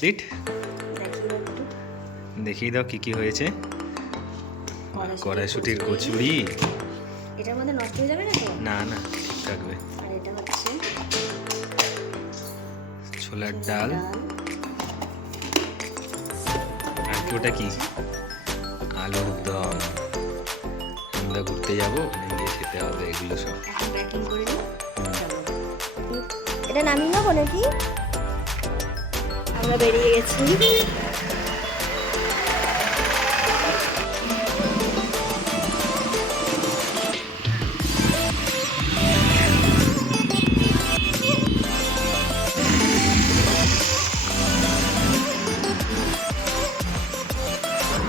Complete. দেখিয়ে দাও কি কি হয়েছে। কড়াইশুটির কচুরি। এটার মধ্যে নষ্ট হয়ে যাবে না তো? না না, ঠিক থাকবে। আর এটা হচ্ছে ছোলার ডাল। আর কি ওটা কি? আলুর দম। আমরা ঘুরতে যাবো, ওখানে গিয়ে খেতে হবে এগুলো সব। এখন প্যাকিং করে দিই। এটা নামিয়ে নেবো নাকি? আমরা বেরিয়ে গেছি।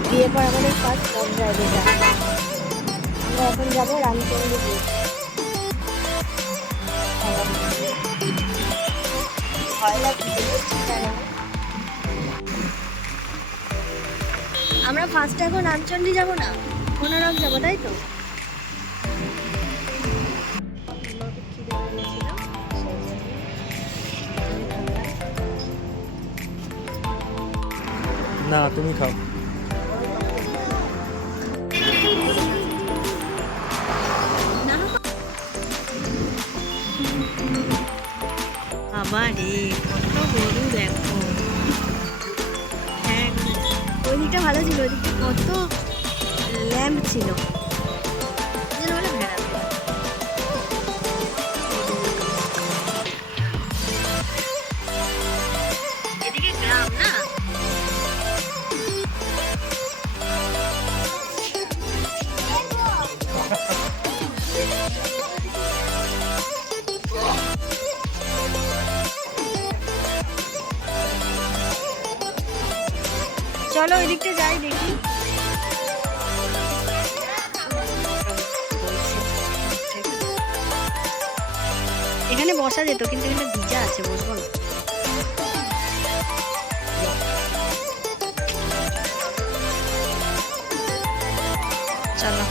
বিয়ের পর আমাদের ফার্স্ট লং ড্রাইভ এটা। আমরা এখন যাবো রামচন্দ্রপুর। ভয় লাগছে কেন? আমরা ফার্স্টে এখন রামচন্ডী যাবো না, কোনারক যাবো, তাই তো? না, তুমি খাও। আবারে কত গরু দেখো। হ্যাঁ, ওই দিকটা ভালো ছিল, ওই দিকটা কত ল্যাম্প ছিল। যেন বলে ভেড়া। এদিকে গ্রাম না? চলো ওই দিকটা যাই দেখি। এখানে বসা যেত, কিন্তু এখানে ভিজা আছে, বসবো না। চলো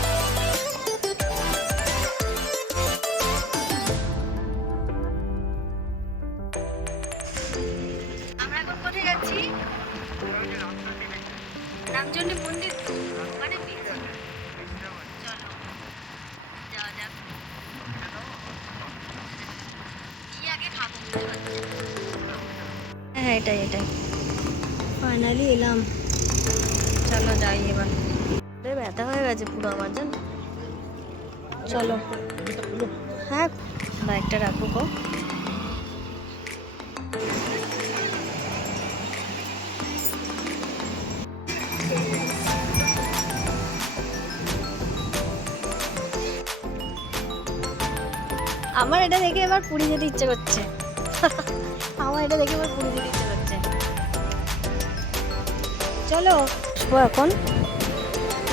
আমরা এখন কোথায় যাচ্ছি? রামচন্ডী মন্দির তো, ওখানে beach। চলো যাওয়া যাক। কি আগে খাবো বুঝতে পারছি না। হ্যাঁ, এটাই এটাই ফাইনালি এলাম। চলো যাই এবার। ব্যথা হয়ে গেছে পুরো আমার, জান। চলো। হ্যাঁ, বাইকটা রাখবো গো। আমার এটা দেখে এবার পুরী যেতে ইচ্ছে করছে। আমার এটা দেখে এবার পুরী যেতে ইচ্ছে করছে। চলো আসবো এখন।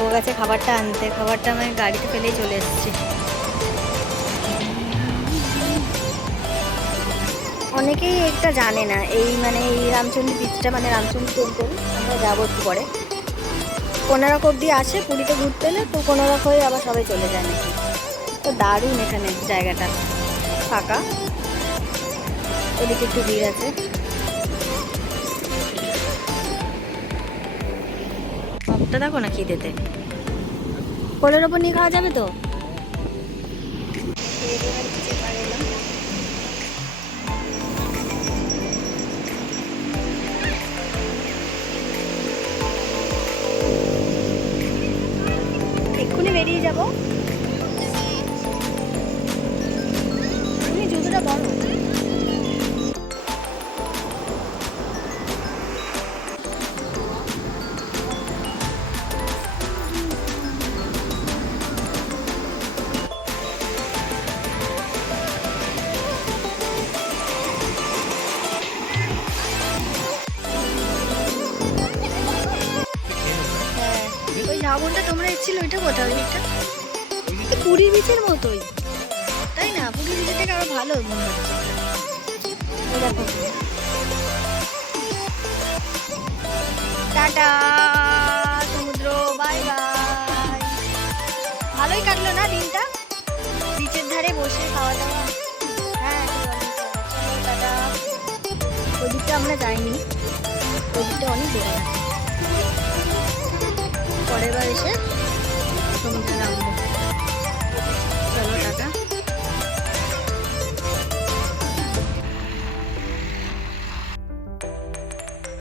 ও গেছে খাবারটা আনতে, খাবারটা আমি গাড়িতে ফেলেই চলে এসেছি। অনেকেই এটা জানে না, এই মানে এই রামচন্ডী বীচটা মানে রামচন্ডী টেম্পল। আমরা যাবো একটু পরে। কোনারক অব্দি আসে পুরীতে ঘুরতে এলে, তো কোনারক হয়ে আবার সবাই চলে যায় নাকি। তো দারুণ এখানে জায়গাটা, ফাঁকা। ওদিকে একটু ভিড় আছে। ভাবটা দেখো না খিদেতে। কোলের ওপর নিয়ে খাওয়া যাবে তো? এক্ষুনি বেরিয়ে যাবো। তুমি জুতোটা বড়। ওই ঝাবনটা তোমরা এসেছিল, ওইটা কোথায়? ওইটা পুরীর বিচের মতোই, তাই না? পুরীর বিচের থেকে আরো ভালো মনে হচ্ছে। দেখো, টাটা সমুদ্র, বাই বাই। ভালোই কাটলো না দিনটা, বিচের ধারে বসে খাওয়া দাওয়া। হ্যাঁ, চলো টাটা। ওদিকটা আমরা যাইনি। ওদিকটা অনেক দোকান আছে। পরের বার এসে